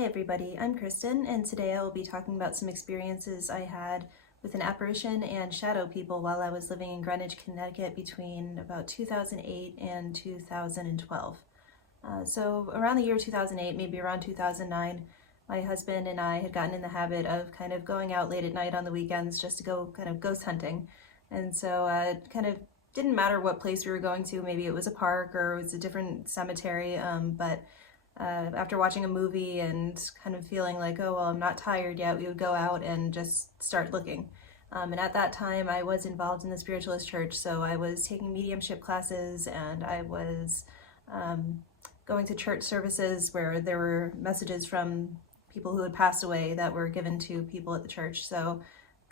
Hi everybody, I'm Kristen, and today I will be talking about some experiences I had with an apparition and shadow people while I was living in Greenwich, Connecticut between about 2008 and 2012. So around the year 2008, maybe around 2009, my husband and I had gotten in the habit of kind of going out late at night on the weekends just to go kind of ghost hunting. And so it kind of didn't matter what place we were going to, maybe it was a park or it was a different cemetery, but after watching a movie and kind of feeling like, oh, well, I'm not tired yet, we would go out and just start looking. And at that time, I was involved in the spiritualist church, so I was taking mediumship classes and I was going to church services where there were messages from people who had passed away that were given to people at the church. So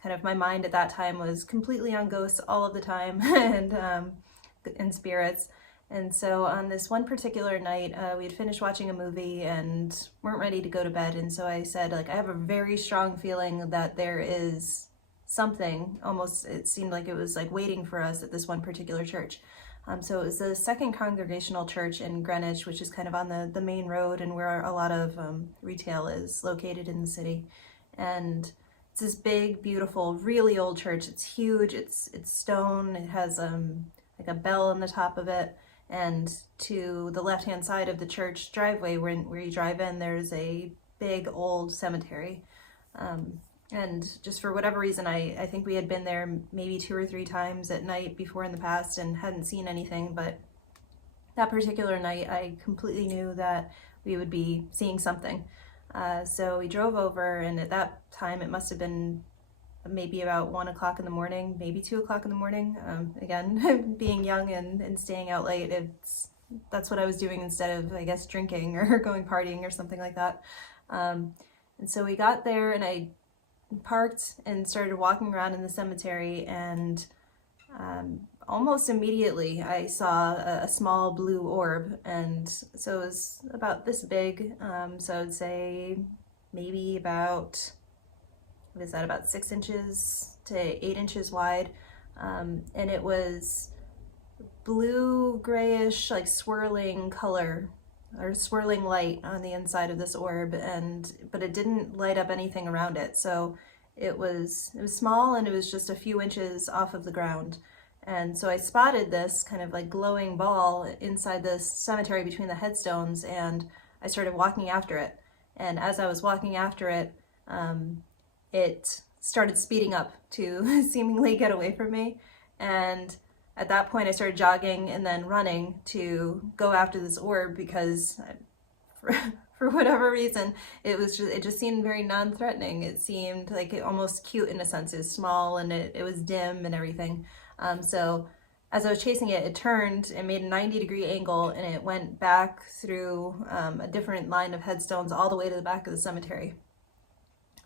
kind of my mind at that time was completely on ghosts all of the time and spirits. And so on this one particular night, we had finished watching a movie and weren't ready to go to bed. And so I said, like, I have a very strong feeling that there is something, almost it seemed like it was like waiting for us at this one particular church. So it was the Second Congregational Church in Greenwich, which is kind of on the main road and where a lot of retail is located in the city. And it's this big, beautiful, really old church. It's huge, it's stone, it has like a bell on the top of it. And to the left-hand side of the church driveway where you drive in, there's a big old cemetery. And just for whatever reason, I think we had been there maybe 2 or 3 times at night before in the past and hadn't seen anything, but that particular night I completely knew that we would be seeing something. So we drove over, and at that time it must have been maybe about 1 o'clock in the morning, maybe 2 o'clock in the morning. Again, being young and staying out late, that's what I was doing instead of, I guess, drinking or going partying or something like that. And so we got there and I parked and started walking around in the cemetery, and almost immediately I saw a small blue orb, and so it was about this big, so I'd say maybe about, what is that, about 6 inches to 8 inches wide, and it was blue grayish, like swirling color or swirling light on the inside of this orb, but it didn't light up anything around it. So it was small and it was just a few inches off of the ground. And so I spotted this kind of like glowing ball inside this cemetery between the headstones, and I started walking after it. And as I was walking after it, it started speeding up to seemingly get away from me. And at that point I started jogging and then running to go after this orb because for whatever reason it just seemed very non-threatening. It seemed like almost cute in a sense. It was small and it was dim and everything. So as I was chasing it, it turned and made a 90-degree angle, and it went back through a different line of headstones all the way to the back of the cemetery.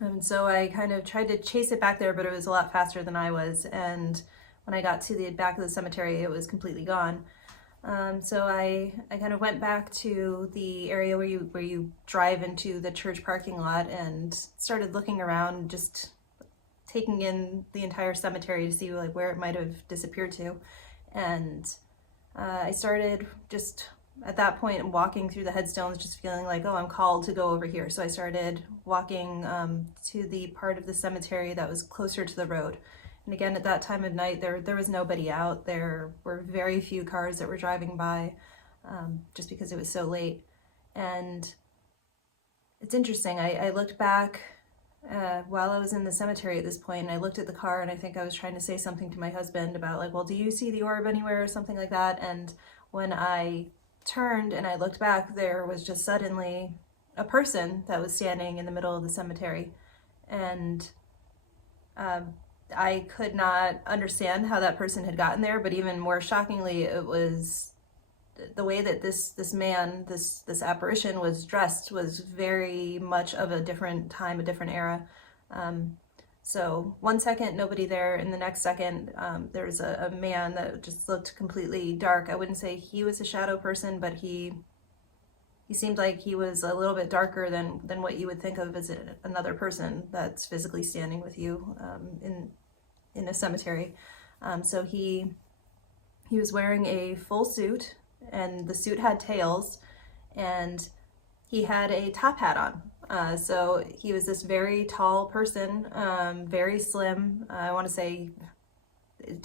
And so I kind of tried to chase it back there, but it was a lot faster than I was. And when I got to the back of the cemetery, it was completely gone. So I kind of went back to the area where you drive into the church parking lot and started looking around, just taking in the entire cemetery to see like where it might have disappeared to. And I started just at that point walking through the headstones, just feeling like, oh, I'm called to go over here. So I started walking to the part of the cemetery that was closer to the road. And again, at that time of night, there was nobody out. There were very few cars that were driving by, just because it was so late. And it's interesting, I looked back while I was in the cemetery at this point, and I looked at the car, and I think I was trying to say something to my husband about like, well, do you see the orb anywhere or something like that? And when I turned and I looked back, there was just suddenly a person that was standing in the middle of the cemetery. And I could not understand how that person had gotten there, but even more shockingly, it was the way that this man, this apparition was dressed was very much of a different time, a different era. So 1 second, nobody there, and the next second, there was a man that just looked completely dark. I wouldn't say he was a shadow person, but he seemed like he was a little bit darker than what you would think of as another person that's physically standing with you in a cemetery. So he was wearing a full suit, and the suit had tails, and he had a top hat on. So he was this very tall person, very slim. I want to say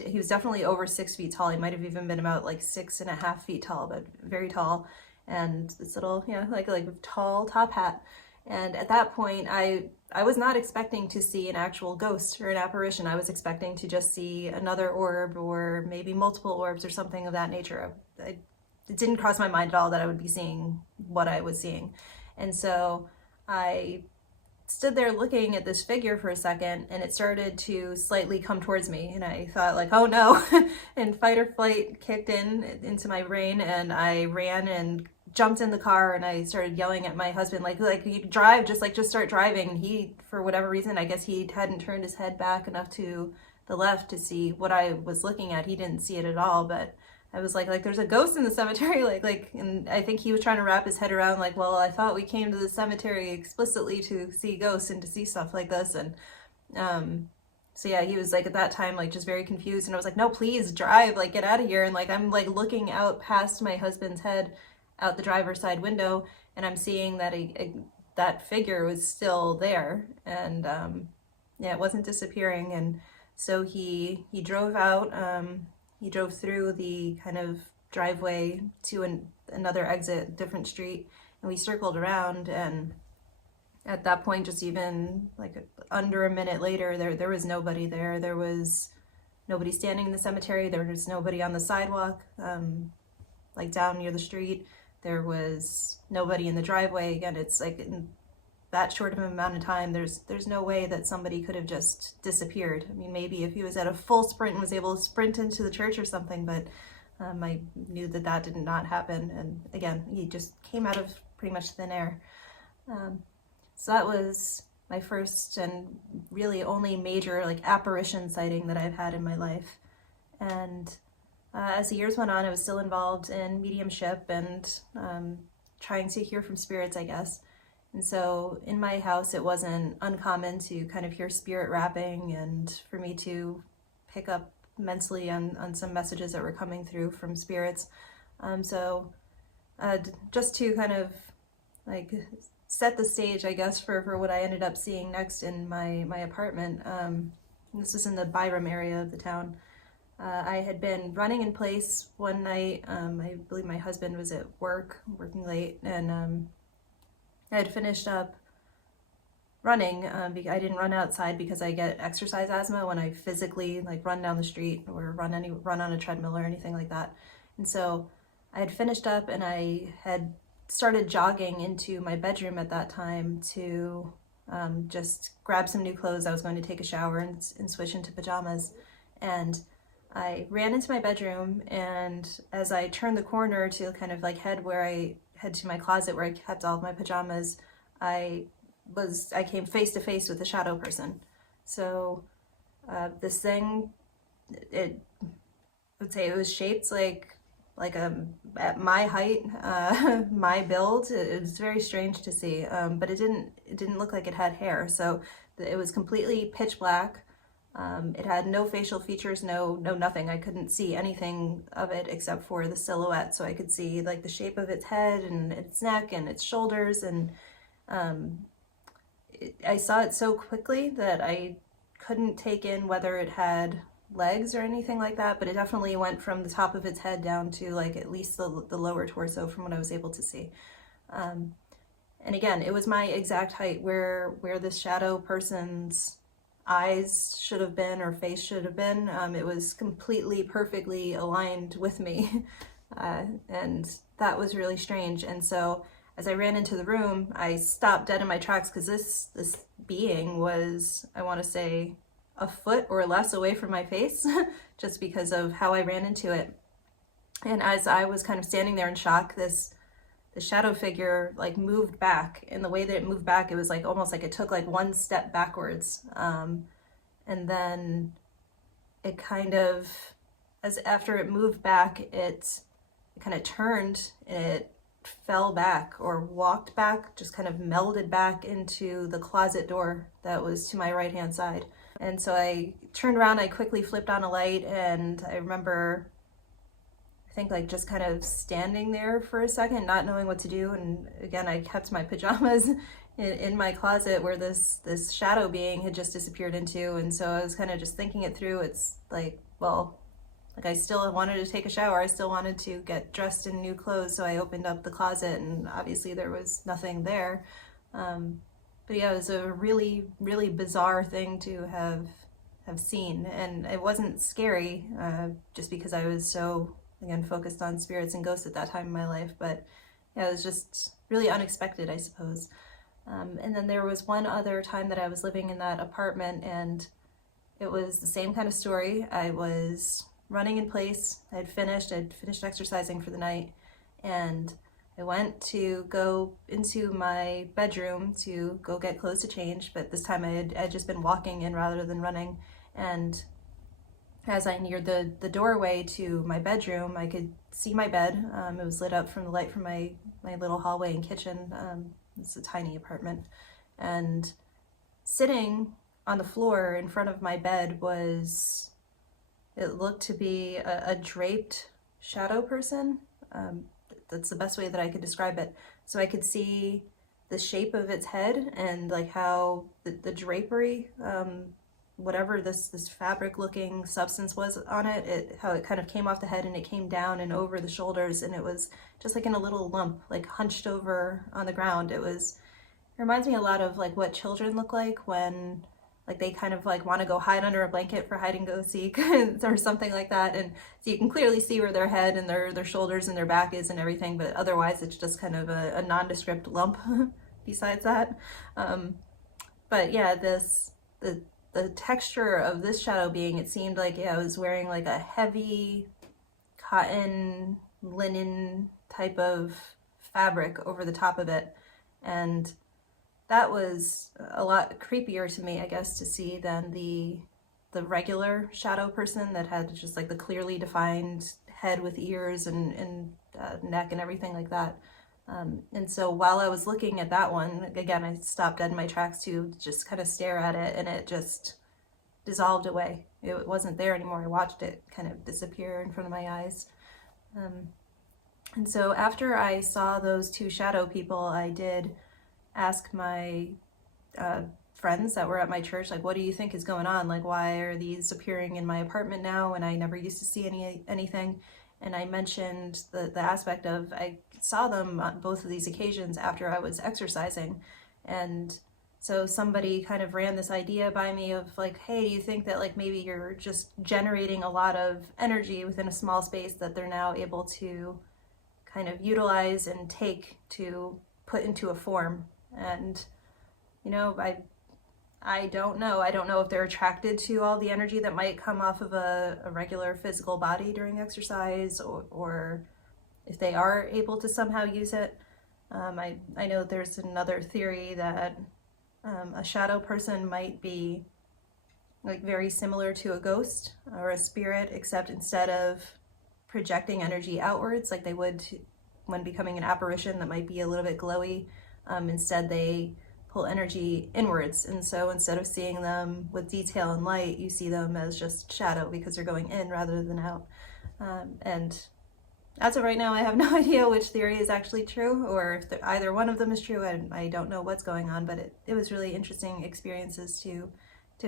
he was definitely over 6 feet tall. He might have even been about like 6.5 feet tall, but very tall. And this little, like tall top hat. And at that point, I was not expecting to see an actual ghost or an apparition. I was expecting to just see another orb or maybe multiple orbs or something of that nature. It didn't cross my mind at all that I would be seeing what I was seeing. And so I stood there looking at this figure for a second, and it started to slightly come towards me, and I thought like, oh no, and fight or flight kicked into my brain, and I ran and jumped in the car, and I started yelling at my husband like you drive, just start driving. And he, for whatever reason, I guess he hadn't turned his head back enough to the left to see what I was looking at. He didn't see it at all, but I was like there's a ghost in the cemetery, and I think he was trying to wrap his head around like, well, I thought we came to the cemetery explicitly to see ghosts and to see stuff like this. And so yeah, he was like at that time like just very confused, and I was like, no, please drive, like get out of here. And like I'm like looking out past my husband's head out the driver's side window, and I'm seeing that that figure was still there, and yeah, it wasn't disappearing. And so he drove out. He drove through the kind of driveway to another exit, different street, and we circled around. And at that point, just even like under a minute later, there was nobody there. There was nobody standing in the cemetery. There was nobody on the sidewalk, like down near the street. There was nobody in the driveway. Again, it's like in that short of an amount of time, there's no way that somebody could have just disappeared. I mean, maybe if he was at a full sprint and was able to sprint into the church or something, but I knew that did not happen. And again, he just came out of pretty much thin air. So that was my first and really only major like apparition sighting that I've had in my life. And as the years went on, I was still involved in mediumship and trying to hear from spirits, I guess. And so in my house, it wasn't uncommon to kind of hear spirit rapping and for me to pick up mentally on some messages that were coming through from spirits. So just to kind of like set the stage, I guess, for what I ended up seeing next in my apartment. This is in the Byram area of the town. I had been running in place one night. I believe my husband was at working late, and I had finished up running. I didn't run outside because I get exercise asthma when I physically like run down the street or run on a treadmill or anything like that. And so I had finished up, and I had started jogging into my bedroom at that time to just grab some new clothes. I was going to take a shower and switch into pajamas. And I ran into my bedroom, and as I turned the corner to kind of like head to my closet where I kept all of my pajamas, I came face to face with a shadow person. So this thing, I would say it was shaped like at my height, my build. It was very strange to see, but it didn't look like it had hair. So it was completely pitch black. It had no facial features, no nothing. I couldn't see anything of it except for the silhouette. So I could see like the shape of its head and its neck and its shoulders. And I saw it so quickly that I couldn't take in whether it had legs or anything like that, but it definitely went from the top of its head down to like at least the lower torso from what I was able to see. And again, it was my exact height where this shadow person's eyes should have been or face should have been. It was completely perfectly aligned with me, and that was really strange. And so as I ran into the room, I stopped dead in my tracks because this being was, I want to say, a foot or less away from my face, just because of how I ran into it. And as I was kind of standing there in shock, the shadow figure like moved back, and the way that it moved back, it was like almost like it took like one step backwards, and then it kind of, after it moved back, it kind of turned and it fell back or walked back, just kind of melded back into the closet door that was to my right hand side. And so I turned around, I quickly flipped on a light, and I remember think like just kind of standing there for a second, not knowing what to do. And again, I kept my pajamas in my closet where this shadow being had just disappeared into. And so I was kind of just thinking it through. It's like, well, like I still wanted to take a shower. I still wanted to get dressed in new clothes. So I opened up the closet and obviously there was nothing there. But yeah, it was a really, really bizarre thing to have seen. And it wasn't scary, just because I was so, again, focused on spirits and ghosts at that time in my life. But yeah, it was just really unexpected, I suppose. And then there was one other time that I was living in that apartment, and it was the same kind of story. I was running in place. I'd finished exercising for the night, and I went to go into my bedroom to go get clothes to change, but this time I'd just been walking in rather than running. And as I neared the doorway to my bedroom, I could see my bed. It was lit up from the light from my little hallway and kitchen. It's a tiny apartment. And sitting on the floor in front of my bed was, it looked to be a draped shadow person. That's the best way that I could describe it. So I could see the shape of its head and like how the drapery, whatever this fabric looking substance was on it, how it kind of came off the head and it came down and over the shoulders, and it was just like in a little lump, like hunched over on the ground. It reminds me a lot of like what children look like when like they kind of like want to go hide under a blanket for hide and go seek or something like that. And so you can clearly see where their head and their shoulders and their back is and everything, but otherwise it's just kind of a nondescript lump besides that. But yeah, the texture of this shadow being, it seemed like, yeah, I was wearing like a heavy cotton linen type of fabric over the top of it. And that was a lot creepier to me, I guess, to see than the regular shadow person that had just like the clearly defined head with ears and neck and everything like that. And so while I was looking at that one, again, I stopped dead in my tracks to just kind of stare at it, and it just dissolved away. It wasn't there anymore. I watched it kind of disappear in front of my eyes. And so after I saw those two shadow people, I did ask my friends that were at my church, like, what do you think is going on? Like, why are these appearing in my apartment now and I never used to see anything? And I mentioned the aspect of I saw them on both of these occasions after I was exercising. And so somebody kind of ran this idea by me of like, hey, do you think that like maybe you're just generating a lot of energy within a small space that they're now able to kind of utilize and take to put into a form? And, you know, I don't know. I don't know if they're attracted to all the energy that might come off of a regular physical body during exercise, or if they are able to somehow use it. I know there's another theory that a shadow person might be like very similar to a ghost or a spirit, except instead of projecting energy outwards like they would when becoming an apparition that might be a little bit glowy, instead they pull energy inwards. And so instead of seeing them with detail and light, you see them as just shadow because they're going in rather than out. And as of right now, I have no idea which theory is actually true, or if either one of them is true. I don't know what's going on, but it was really interesting experiences to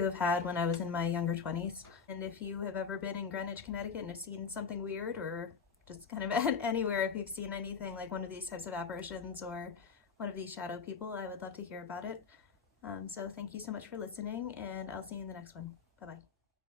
have had when I was in my younger 20s. And if you have ever been in Greenwich, Connecticut and have seen something weird, or just kind of anywhere, if you've seen anything like one of these types of apparitions or one of these shadow people, I would love to hear about it. So thank you so much for listening, and I'll see you in the next one. Bye-bye.